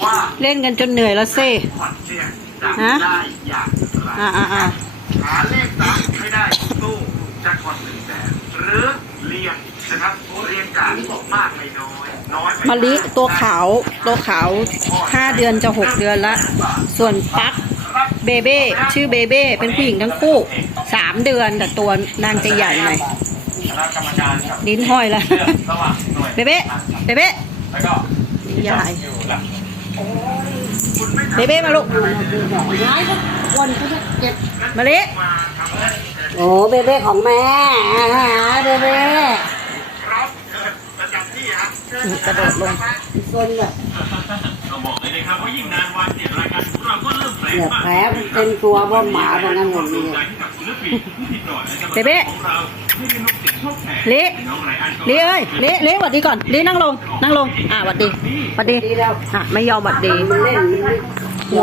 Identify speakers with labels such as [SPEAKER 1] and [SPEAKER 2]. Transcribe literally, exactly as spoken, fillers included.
[SPEAKER 1] ว่า
[SPEAKER 2] เล่นกันจนเหนื่อยแล้วเซ่
[SPEAKER 1] ผ่อนเนี่ยจะได้อย่างไร
[SPEAKER 2] อ่าอ่าอ่า
[SPEAKER 1] หาเลขสามให้ได้ตู้แจ็คพอตหนึ่งแสนหรือเรียงนะครับเรียงจากมากไปน้อยน้อย
[SPEAKER 2] มะลิตัวขาวตัวขาวห้าเดือนจะหกเดือนละส่วนปักเบเบ้ชื่อเบเบ้เป็นผู้หญิงทั้งคู่สามเดือนแต่ตัวนางจะใหญ่หน่อยลิ้นห้อยแล้วเบเบ้เบเบ้ใหญ่เบเบ้มาลูกมาลิ
[SPEAKER 3] โอ้เบเบ้ของแม่เบเบ้
[SPEAKER 2] กระโดดลง
[SPEAKER 3] โซนแบบเนี่ยแผลเต็มตัวเพราะหมาตรงนั้นหมดเลย
[SPEAKER 2] เบเบ้เละเละเอ้ยเละเละหวัดดีก่อนเละนั่งลงนั่งลงอ่ะหวัดดีหวัดดีอ่ะไม่ยอมหวัดดี